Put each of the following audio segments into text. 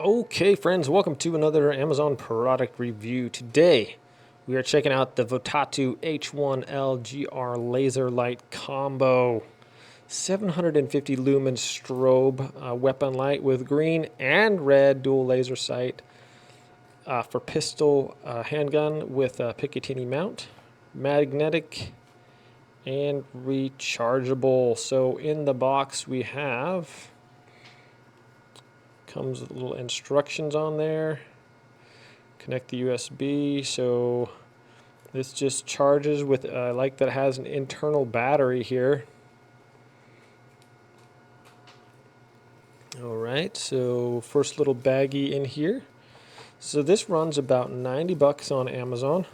Okay, friends, welcome to another Amazon product review. Today, we are checking out the Votatu H1L GR laser light combo. 750 lumen strobe weapon light with green and red dual laser sight for pistol handgun with a Picatinny mount, magnetic and rechargeable. So in the box we have, comes with little instructions on there. Connect the USB. So this just charges with, I like that it has an internal battery here. All right, so first little baggie in here. So this runs about 90 bucks on Amazon.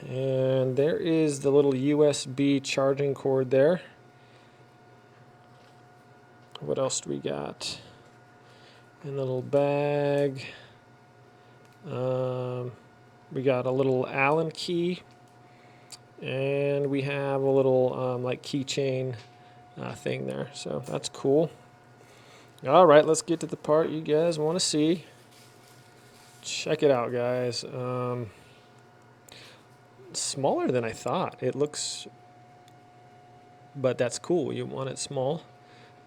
And there is the little USB charging cord there. What else do we got in the little bag? We got a little Allen key, and we have a little like keychain thing there. So that's cool. All right, let's get to the part you guys want to see. Check it out, guys. Smaller than I thought. It looks, but that's cool. You want it small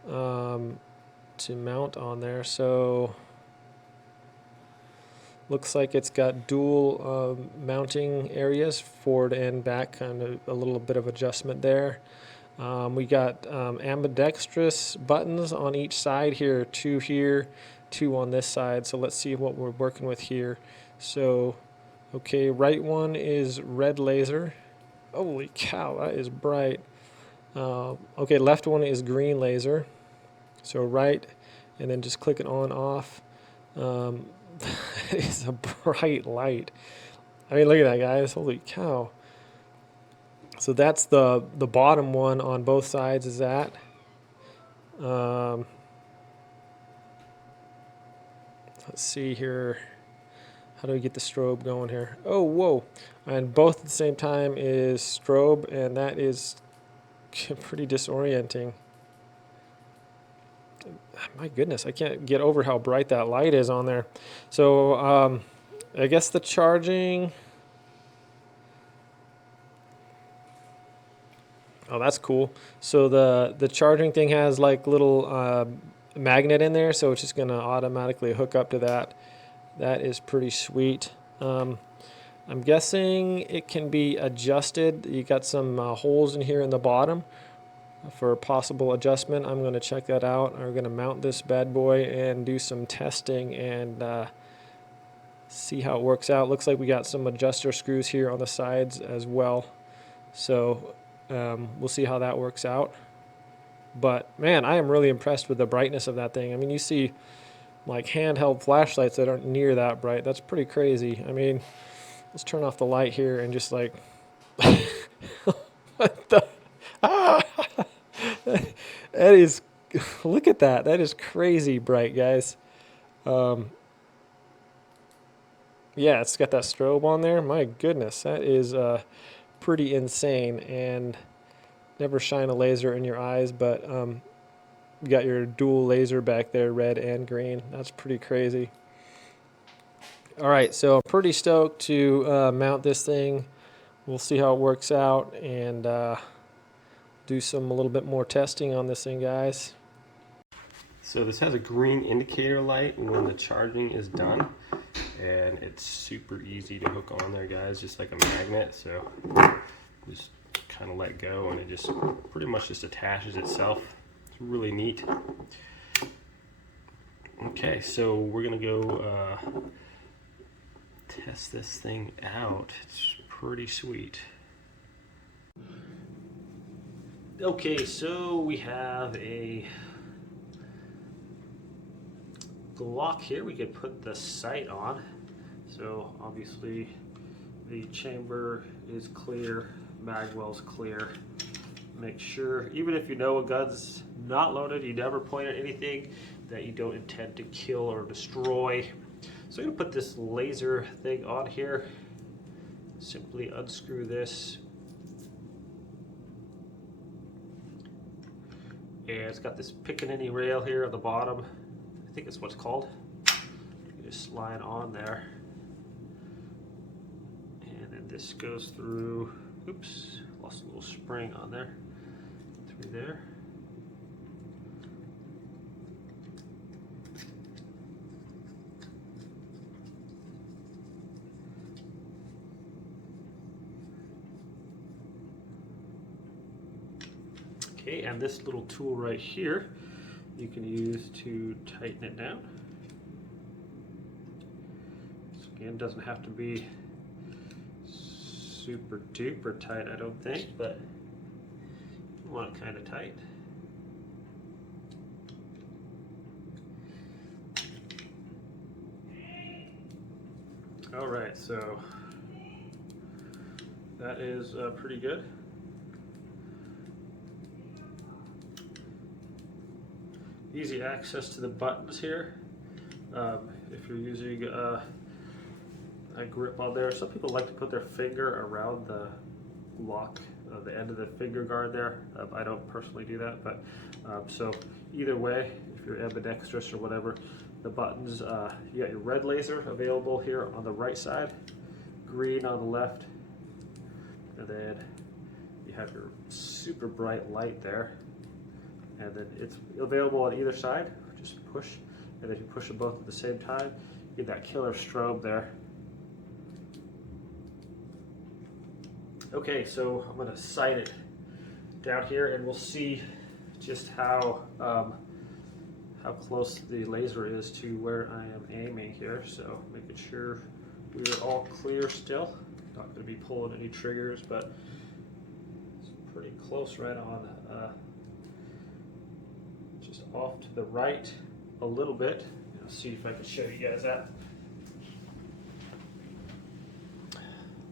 to mount on there. So looks like it's got dual mounting areas, forward and back, kind of a little bit of adjustment there. We got ambidextrous buttons on each side here, two on this side. So let's see what we're working with here. So, okay, right one is red laser. Holy cow, that is bright. Okay, left one is green laser. So right, and then just click it on, off. It's a bright light. I mean, look at that, guys. Holy cow. So that's the bottom one on both sides is that. Let's see here. How do we get the strobe going here? Oh, whoa. And both at the same time is strobe, and that is pretty disorienting. My goodness, I can't get over how bright that light is on there. So I guess the charging... Oh, that's cool. So the charging thing has like little magnet in there, so it's just going to automatically hook up to that. That is pretty sweet. I'm guessing it can be adjusted. You got some holes in here in the bottom for possible adjustment. I'm going to check that out. I'm going to mount this bad boy and do some testing and see how it works out. Looks like we got some adjuster screws here on the sides as well. So we'll see how that works out. But man, I am really impressed with the brightness of that thing. I mean, you see like handheld flashlights that aren't near that bright. That's pretty crazy. I mean, let's turn off the light here and just like, what the? Ah! That is, look at that. That is crazy bright, guys. Yeah, it's got that strobe on there. My goodness, that is pretty insane. And never shine a laser in your eyes, but you got your dual laser back there, red and green. That's pretty crazy. All right, so I'm pretty stoked to mount this thing. We'll see how it works out and do a little bit more testing on this thing, guys. So this has a green indicator light when the charging is done, and it's super easy to hook on there, guys, just like a magnet. So just kind of let go and it just pretty much just attaches itself. It's really neat. Okay, so we're gonna go test this thing out. It's pretty sweet. Okay, so we have a Glock here. We could put the sight on. So obviously the chamber is clear, magwell's clear. Make sure, even if you know a gun's not loaded, you never point at anything that you don't intend to kill or destroy. So I'm gonna put this laser thing on here. Simply unscrew this. And it's got this Picatinny rail here at the bottom. think it's what's called. You just slide on there. And then this goes through, oops, lost a little spring on there, through there. Okay, and this little tool right here, you can use to tighten it down. So again, doesn't have to be super duper tight, I don't think, but you want it kind of tight. All right, so that is pretty good. Easy access to the buttons here. If you're using a grip on there, some people like to put their finger around the lock, the end of the finger guard there. I don't personally do that, but so either way, if you're ambidextrous or whatever, the buttons, you got your red laser available here on the right side, green on the left, and then you have your super bright light there. And then it's available on either side. Just push, and if you push them both at the same time, you get that killer strobe there. Okay, so I'm going to sight it down here, and we'll see just how close the laser is to where I am aiming here. So making sure we are all clear still. Not going to be pulling any triggers, but it's pretty close right on. Just off to the right a little bit. I'll see if I can show you guys that.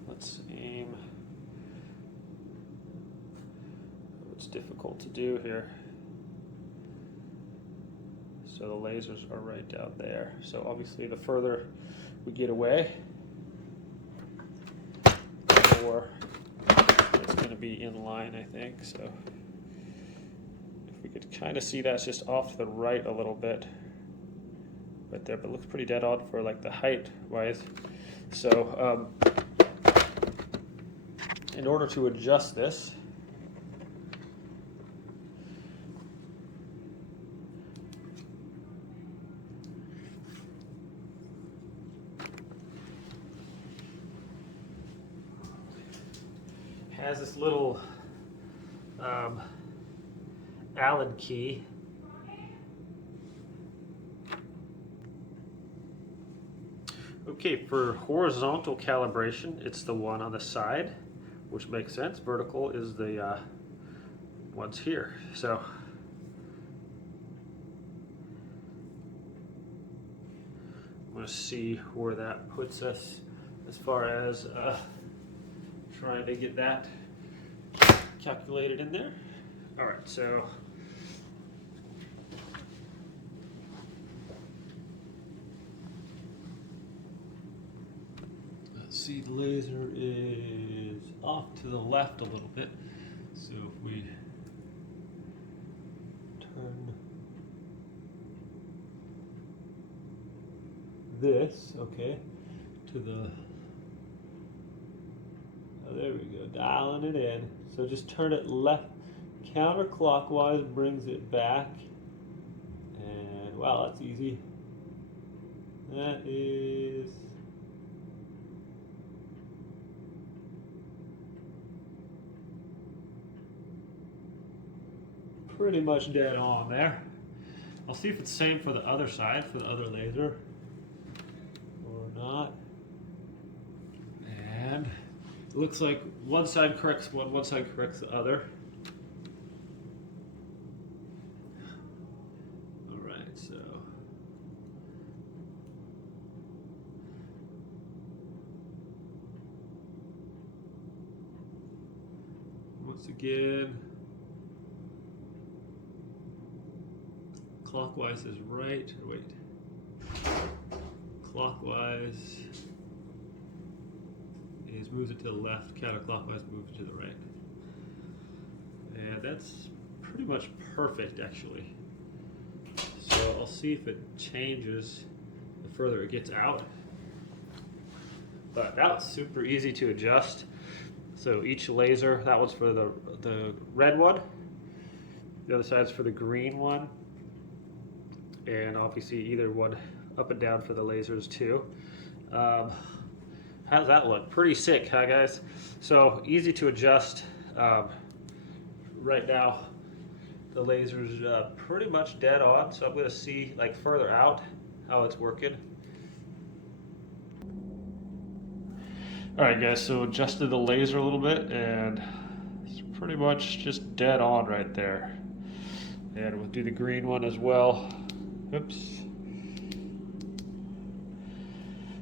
Let's aim. Oh, it's difficult to do here. So the lasers are right down there. So obviously the further we get away, the more it's going to be in line, I think. So we could kind of see that's just off to the right a little bit right there, but it looks pretty dead on for like the height wise. So in order to adjust this, has this little Allen key. Okay, for horizontal calibration, it's the one on the side, which makes sense. Vertical is the ones here. So I'm going to see where that puts us as far as trying to get that calculated in there. All right, so let's see, the laser is off to the left a little bit. So if we turn this, okay, to the, oh, there we go, dialing it in. So just turn it left, counterclockwise brings it back, and wow, that's easy. That is pretty much dead on there. I'll see if it's the same for the other side, for the other laser, or not. And it looks like one side corrects one side corrects the other. Alright, so once again, clockwise is right, or wait, clockwise is moves it to the left, counterclockwise moves it to the right. And that's pretty much perfect, actually. So I'll see if it changes the further it gets out. But that was super easy to adjust. So each laser, that one's for the red one, the other side's for the green one, and obviously either one up and down for the lasers too. How's that look? Pretty sick, huh guys? So easy to adjust. Right now the laser's pretty much dead on, so I'm going to see like further out how it's working. Alright guys, so adjusted the laser a little bit and it's pretty much just dead on right there. And we'll do the green one as well. Oops.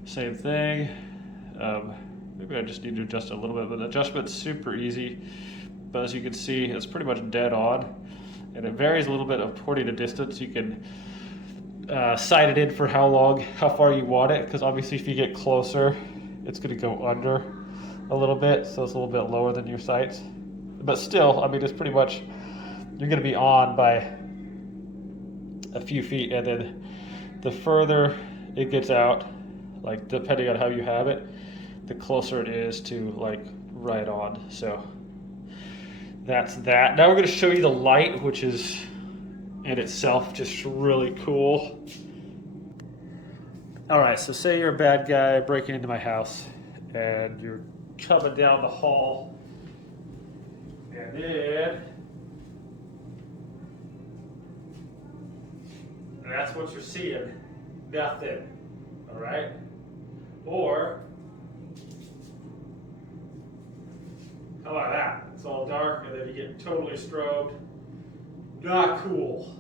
Same thing. Maybe I just need to adjust it a little bit, but the adjustment's super easy. But as you can see, it's pretty much dead on. And it varies a little bit according to distance. You can sight it in for how far you want it, because obviously if you get closer, it's going to go under a little bit, so it's a little bit lower than your sights. But still, I mean, it's pretty much, you're going to be on by a few feet, and then the further it gets out, like depending on how you have it, the closer it is to like right on. So that's that. Now we're going to show you the light, which is in itself just really cool. Alright, so say you're a bad guy breaking into my house and you're coming down the hall, and then that's what you're seeing, nothing, alright? Or, how about that? It's all dark and then you get totally strobed. Not cool.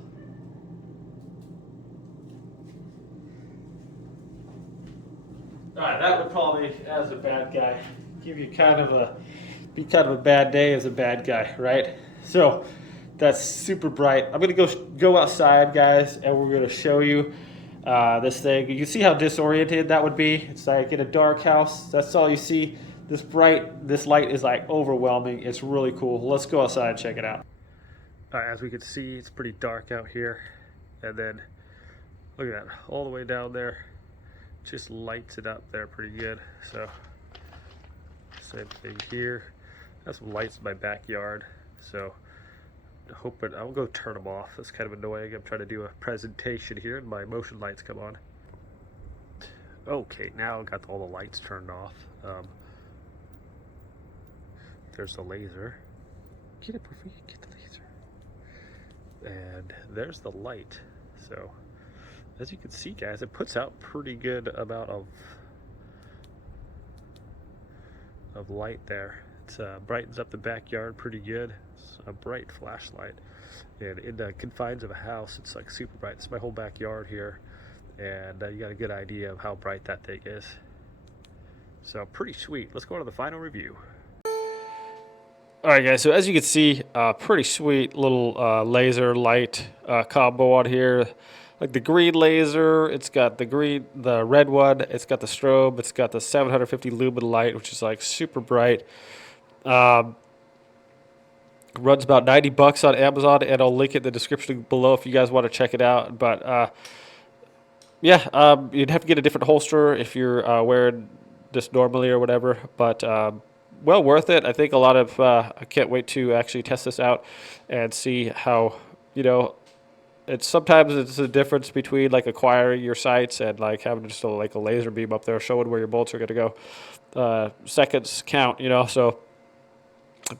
Alright, that would probably, as a bad guy, give you be kind of a bad day as a bad guy, right? So that's super bright. I'm gonna go outside, guys, and we're gonna show you this thing. You can see how disoriented that would be. It's like in a dark house. That's all you see. This light is like overwhelming. It's really cool. Let's go outside and check it out. Alright, as we can see, it's pretty dark out here, and then look at that, all the way down there. Just lights it up there pretty good. So same thing here. Got some lights in my backyard, so I'll go turn them off. That's kind of annoying. I'm trying to do a presentation here and my motion lights come on. Okay, now I've got all the lights turned off. There's the laser. Get it before you get the laser. And there's the light. So as you can see, guys, it puts out pretty good amount of light there. It brightens up the backyard pretty good. It's a bright flashlight, and in the confines of a house, it's like super bright. It's my whole backyard here, and you got a good idea of how bright that thing is. So pretty sweet. Let's go on to the final review. All right, guys, so as you can see, pretty sweet little laser light combo on here. Like the green laser, it's got the red one, it's got the strobe, it's got the 750 lumen light, which is like super bright. Runs about $90 on Amazon, and I'll link it in the description below if you guys want to check it out. But yeah, you'd have to get a different holster if you're wearing this normally or whatever. But well worth it. I think a lot of I can't wait to actually test this out and see how, you know, sometimes it's the difference between like acquiring your sights and like having just like a laser beam up there showing where your bolts are going to go. Seconds count, you know. So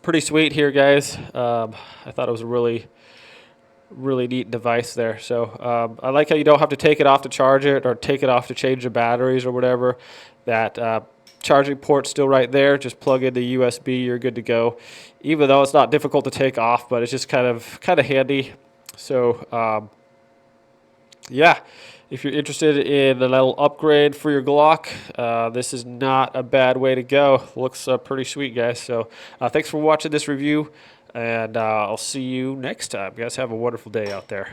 pretty sweet here, guys. I thought it was a really neat device there. So I like how you don't have to take it off to charge it or take it off to change the batteries or whatever. That charging port's still right there. Just plug in the USB, you're good to go. Even though it's not difficult to take off, but it's just kind of handy. So yeah, if you're interested in a little upgrade for your Glock, this is not a bad way to go. Looks pretty sweet, guys. So thanks for watching this review, and I'll see you next time. Guys, have a wonderful day out there.